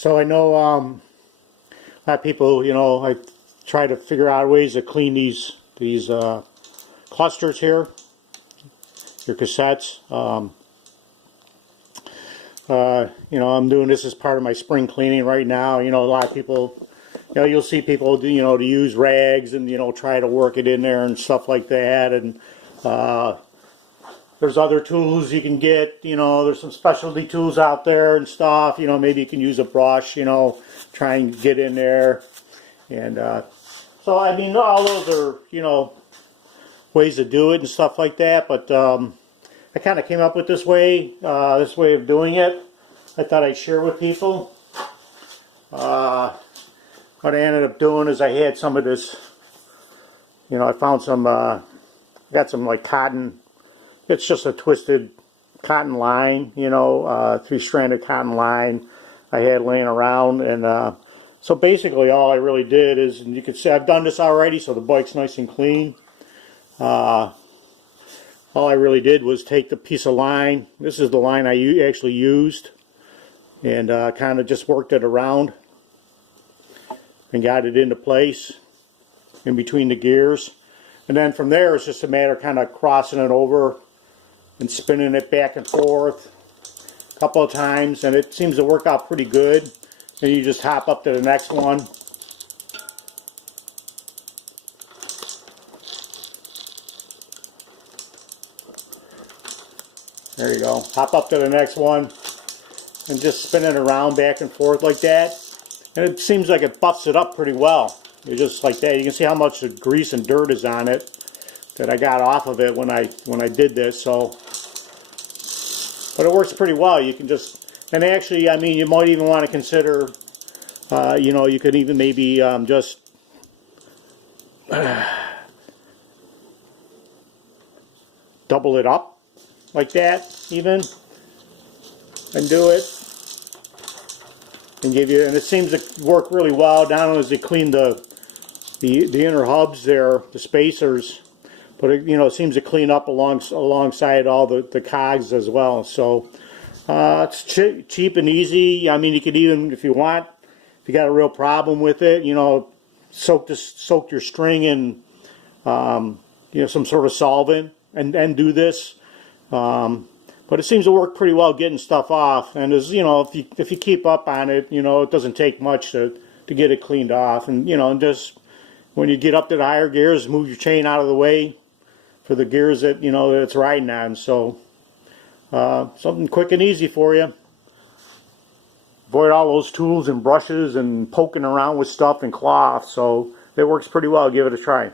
So I know a lot of people, I try to figure out ways to clean these clusters here, your cassettes. I'm doing this as part of my spring cleaning right now. A lot of people, you'll see people, to use rags and, try to work it in there and stuff like that. And there's other tools you can get, there's some specialty tools out there and stuff. Maybe you can use a brush, try and get in there. And so, I mean, all those are, ways to do it and stuff like that. But I kind of came up with this way of doing it. I thought I'd share with people. What I ended up doing is I had some of this, I found some, got some like cotton. It's just a twisted cotton line, 3-stranded cotton line I had laying around. And so basically all I really did is, and you can see I've done this already, so the bike's nice and clean. All I really did was take the piece of line. This is the line I actually used, and kind of just worked it around and got it into place in between the gears. And then from there it's just a matter of kind of crossing it over and spinning it back and forth a couple of times, and it seems to work out pretty good. Then you just hop up to the next one. There you go. Hop up to the next one and just spin it around back and forth like that. And it seems like it buffs it up pretty well. It's just like that. You can see how much grease and dirt is on it that I got off of it when I did this. So, but it works pretty well. You can just, and actually, I mean, you might even want to consider, you could even maybe just double it up like that even, and do it, and it seems to work really well. Not only does it clean the inner hubs there, the spacers, but it seems to clean up alongside all the cogs as well. So it's cheap and easy. I mean, you could even, if you want, if you got a real problem with it, soak your string in some sort of solvent and do this. But it seems to work pretty well getting stuff off, and as if you keep up on it, it doesn't take much to get it cleaned off. And and just when you get up to the higher gears, move your chain out of the way for the gears that that it's riding on. So something quick and easy for you. Avoid all those tools and brushes and poking around with stuff and cloth. So it works pretty well. Give it a try.